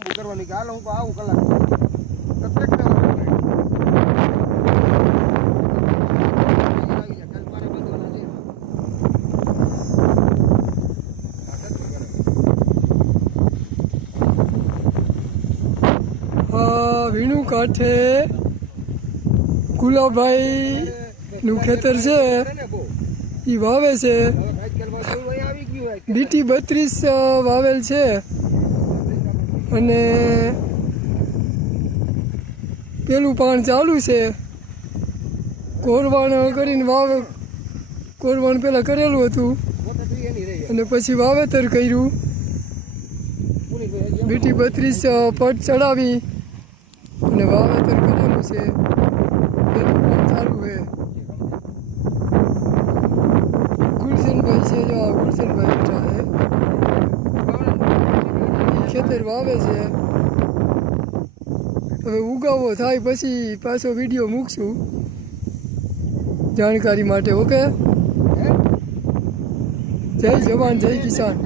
લાંબુ કરવાની કે હાલો હું આવું કલાક વીણું કાંઠે ગુલાબભાઈ નું ખેતર છે એ વાવે છે DT 32 વાવેલ છે અને પેલું પાણ ચાલુ છે કોરવાણ કરીને કોરવાણ પેલા કરેલું હતું અને પછી વાવેતર કર્યું DT 32 પટ ચડાવી અને વાવેતર કરેલું છે પેલું પાણ ચાલુ છે ગુલશનભાઈ છે જો આ ગુલશનભાઈ બેઠા છે ખેતર વાવે છે હવે ઉગાવો થાય પછી પાછો વિડીયો મૂકશું જાણકારી માટે ઓકે જય જવાન જય કિસાન